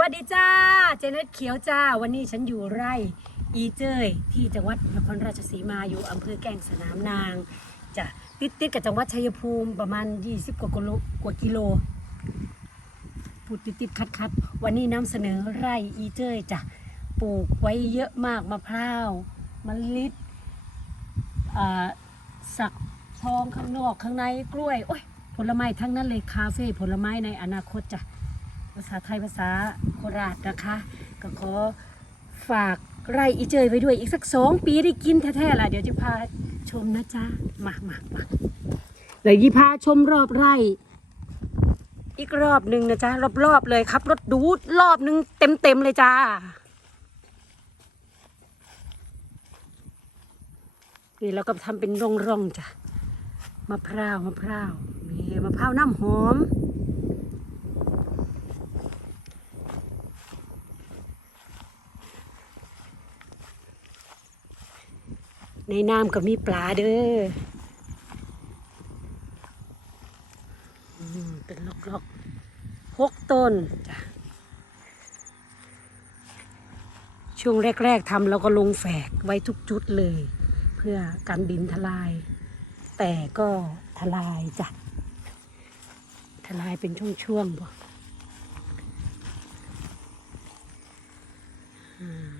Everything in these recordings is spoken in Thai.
วัสดีจ้า เจเน็ตเขียวจ้า วันนี้ฉันอยู่ไร่อีเจยที่จังหวัดนครราชสีมาอยู่อำเภอแก่งสนามนางจะติดติดกับจังหวัดชัยภูมิประมาณ 20 กว่ากิโลกว่ากิโลพูดติดติดคัดคัดวันนี้นำเสนอไร่อีเจยจ้ะปลูกไว้เยอะมากมะพร้าวมะลิสักทองข้างนอกข้างในกล้วยโอ้ยผลไม้ทั้งนั้นเลยคาเฟ่ผลไม้ในอนาคตจ้ะ ภาษาไทยภาษาโคราชนะคะ ก็ขอฝากไร่อีเจยไว้ด้วยอีกสักสองปีได้กินแท้ๆล่ะ เดี๋ยวจะพาชมนะจ๊ะมามามาเลยยี่พาชมรอบไร่ อีกรอบหนึ่งนะจ๊ะรอบๆเลยครับ รถดูดรอบหนึ่งเต็มๆเลยจ้านี่เราก็ทำเป็นร่องๆจ้ะมะพร้าวมะพร้าวนี่มะพร้าวน้ำหอม ในน้ำก็มีปลาเด้อเป็นล็อกๆหกต้นจ้ะช่วงแรก ๆทำเราก็ลงแฝกไว้ทุกจุดเลย เพื่อกันดินทลาย แต่ก็ทลายจ้ะทลายเป็นช่วงๆบ่อ่า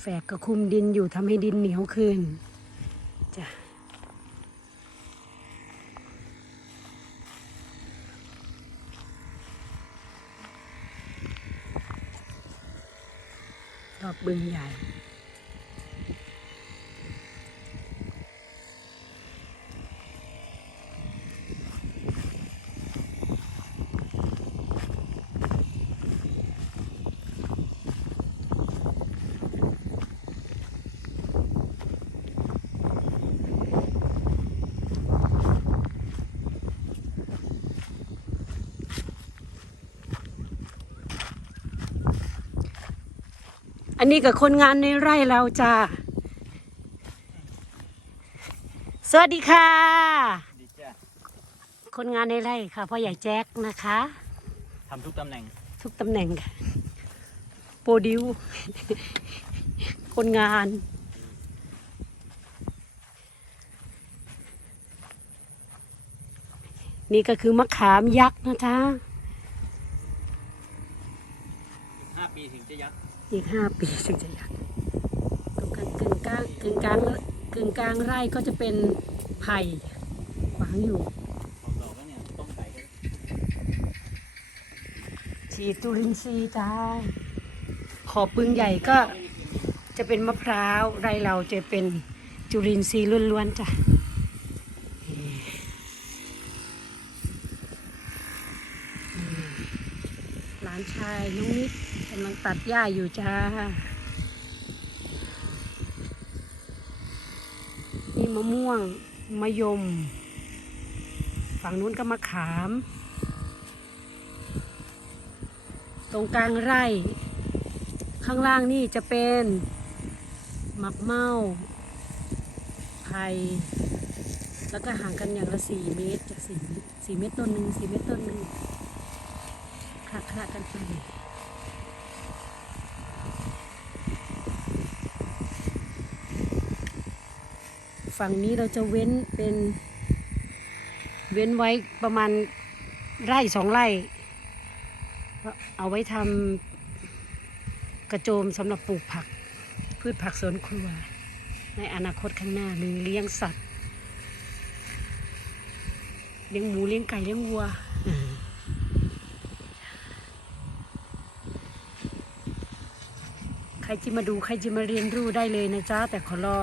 แฝกก็คุมดินอยู่ทำให้ดินเหนียวขึ้นจ้ะรอบบึงใหญ่ อันนี้กับคนงานในไร่เราจ้า สวัสดีค่ะดีจ้ะคนงานในไร่ค่ะพ่อใหญ่แจ็คนะคะ ทำทุกตำแหน่ง ทุกตำแหน่งค่ะ โปรดิว คนงาน นี่ก็คือมะขามยักษ์นะจ๊ะ5ปีถึงจะยักษ์ อีกห้าปีถึงจะอยักตรงกลางกึ่งกลางกึ่งกลางกึ่งกลางไร่ก็จะเป็นไผ่ขวางอยู่ออกดอกแล้วเนี่ยต้มไก่ก็ฉีดจุลินทรีย์จ้าขอบปึงใหญ่ก็จะเป็นมะพร้าวไรเราจะเป็นจุลินทรีย์ล้วนๆจ้ะหลานชายน้องนิด กำลังตัดหญ้าอยู่จ้า นี่มะม่วงมะยม ฝั่งนู้นก็มะขาม ตรงกลางไร่ ข้างล่างนี่จะเป็นหมักเมาไผ่แล้วก็ห่างกันอย่างละสี่เมตรจากสี่สี่เมตรต้นหนึ่งสี่เมตรต้นหนึ่งคลาคลากันไป ฝั่งนี้เราจะเว้นเป็น เว้นไว้ประมาณไร่สองไร่ เอาไว้ทำกระโจมสำหรับปลูกผัก พืชผักสวนครัว ในอนาคตข้างหน้าหนึ่งเลี้ยงสัตว์เลี้ยงหมูเลี้ยงไก่เลี้ยงวัวใครที่มาดูใครที่มาเรียนรู้ได้เลยนะจ๊ะ แต่ขอรอ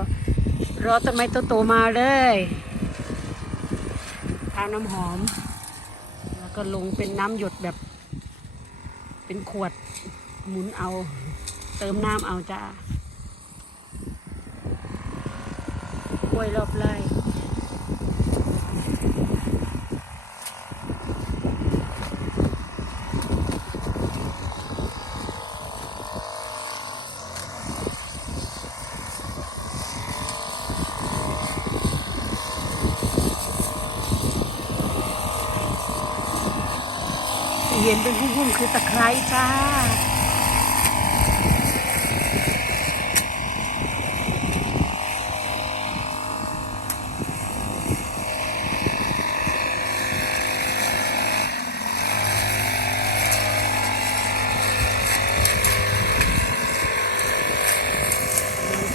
รอต้นไม้โตๆมาเลยทาน้ำหอม แล้วก็ลงเป็นน้ำหยดแบบ เป็นขวดหมุนเอา เติมน้ำเอาจ้ากล้วยรอบไร่ ย็นๆเป็นหุ้มๆคือตะไคร้จ้า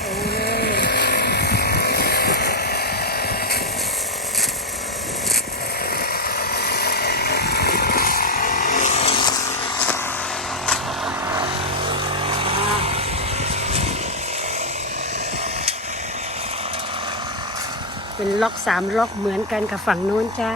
โอ้เลย เป็นล็อกสามล็อกเหมือนกันกับฝั่งโน้นจ้า